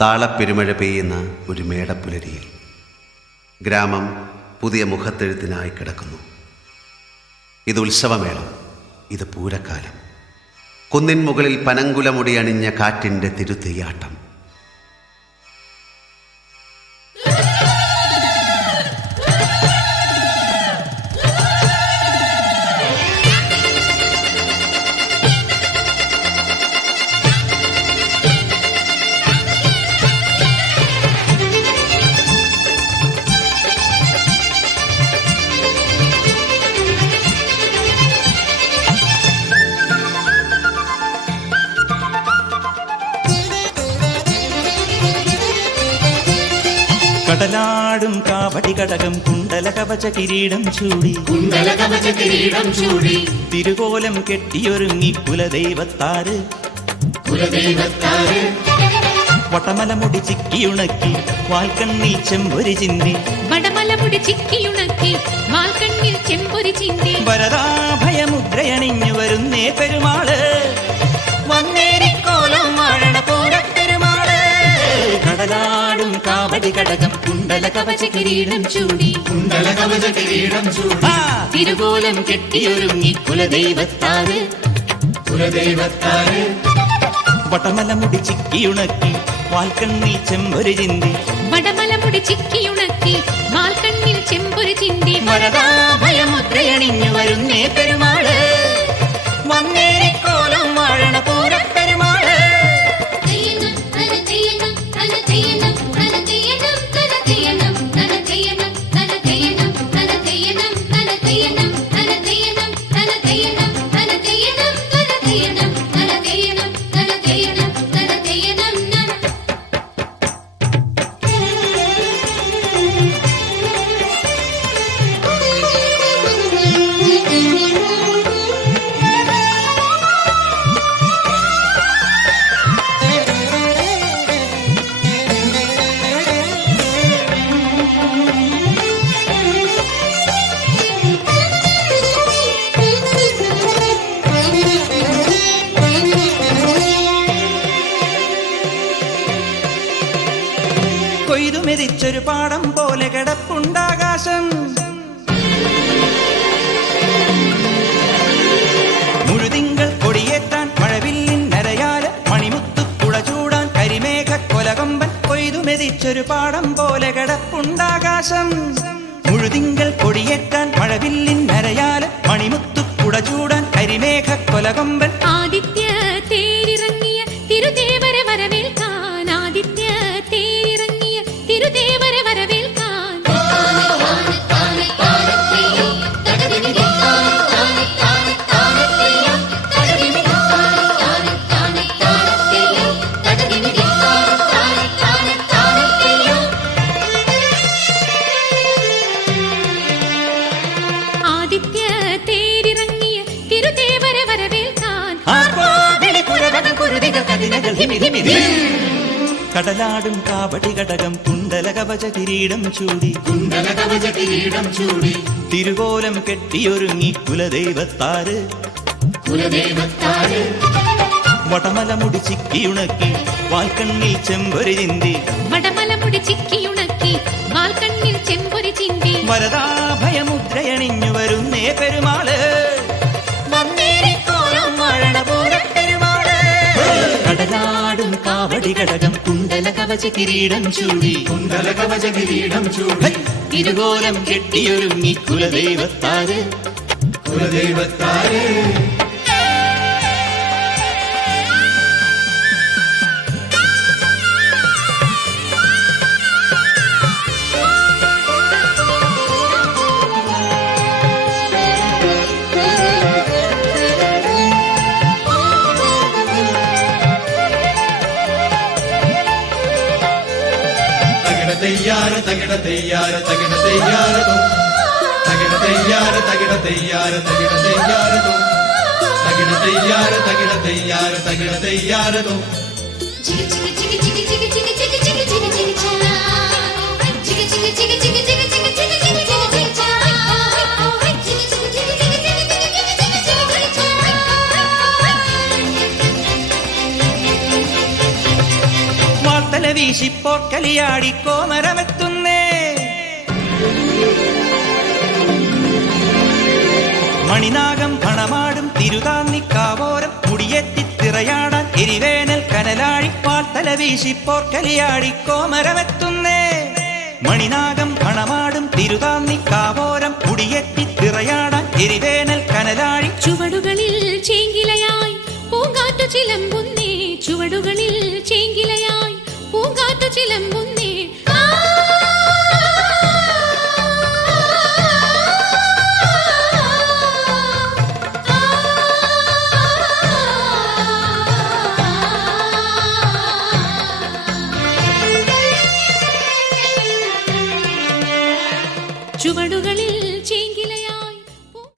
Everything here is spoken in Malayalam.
താളപ്പെരുമഴ പെയ്യുന്ന ഒരു മേടപ്പുലരിയിൽ ഗ്രാമം പുതിയ മുഖത്തെഴുത്തിനായി കിടക്കുന്നു. ഇത് ഉത്സവമേളം, ഇത് പൂരക്കാലം. കുന്നിൻ മുകളിൽ പനങ്കുലമുടി അണിഞ്ഞ കാറ്റിൻ്റെ തിരുതെയ്യാട്ടം. കടലാടും കാവടി കടകം കുണ്ടല കവച കിരീടം ചൂടി തിരുകോലം കെട്ടിയൊരുങ്ങി കുലദൈവത്താര് വടമലമുടി ചിക്കിയുണക്കി വാൽക്കണ്ണിൽ ചെമ്പൊരി ചിന്തി വരദാഭയമുദ്രയണിഞ്ഞു വരുന്നേ പെരുമാള് വന്നേരിക്കോലം വാഴണ പൂരപ്പെരുമാള്. കടലാടും കാവടി കടകം കുണ്ടല കവച കിരീടം ചൂടി തിരുകോലം കെട്ടിയൊരുങ്ങി കുലദൈവത്താര് വടമലമുടി ചിക്കിയുണക്കി വാൽക്കണ്ണിൽ ചെമ്പൊരു ചിന്തി വരദാഭയമുദ്രയണിഞ്ഞു വരുന്നേ പെരുമാള് വന്നേരിക്കോലം വാഴണ പൂരപ്പെരുമാള്. കൊയ്തുമെതിച്ചൊരു പാടം പോലെ കിടപ്പുണ്ടാകാശം, മുഴുതിങ്കൾ കൊടിയേറ്റാൻ മഴവില്ലിൻ നരയാല് മണിമുത്തു കുട ചൂടാൻ കരിമേഘ കൊലകൊമ്പൻ. കൊയ്തുമെതിച്ചൊരു പാടം പോലെ കിടപ്പുണ്ടാകാശം, മുഴുതിങ്കൾ കൊടിയേറ്റാൻ മഴവില്ലിൻ നരയാല് മണിമുത്തു കുട ചൂടാൻ കരിമേഘ കൊലകൊമ്പൻ. ആദിത്യ തേരിറങ്ങിയ തിരുദേവരെ വരവേൽക്കാൻ, ആദിത്യ തേരിറങ്ങിയ തിരുദേവരെ വരവേൽക്കാൻ. ആദിത്യ തേരിറങ്ങിയ തിരുദേവരെ വരവേൽക്കാൻ. കടലാടും കാവടി കടകം കുണ്ടല കവച കിരീടം ചൂടി തിരുകോലം കെട്ടിയൊരുങ്ങി കുലദൈവത്താര് വടമലമുടി ചിക്കിയുണക്കി വാൽക്കണ്ണിൽ ചെമ്പൊരി ചിന്തി വരദാഭയമുദ്രയണിഞ്ഞു വരുന്നേ പെരുമാള് വന്നേരിക്കോലം വാഴണ പൂരപ്പെരുമാള്. കടലാടും കാവടി കടകം കുണ്ടല കവച കിരീടം ചൂടി തിരുകോലം കെട്ടിയൊരുങ്ങി കുലദൈവത്താര് തകിട തെയ്യാരതോ വീശിപ്പോർ കലിയാടി കോമരമെത്തുന്നേ. മണിനാഗം പണമാടും തിരുതാന്നിക്കാവോരം മുടിയെത്തിത്തിറയാടാൻ എരിവേനൽ കനലാഴി പാൽത്തല വീശിപ്പോർ കലിയാടി കോമരമെത്തുന്നേ. മണിനാഗം പണമാടും തിരുതാന്നിക്കാവോരം മുടിയെത്തിത്തിറയാടാൻ എരിവേനൽ കനലാഴി ചുവടുകൾ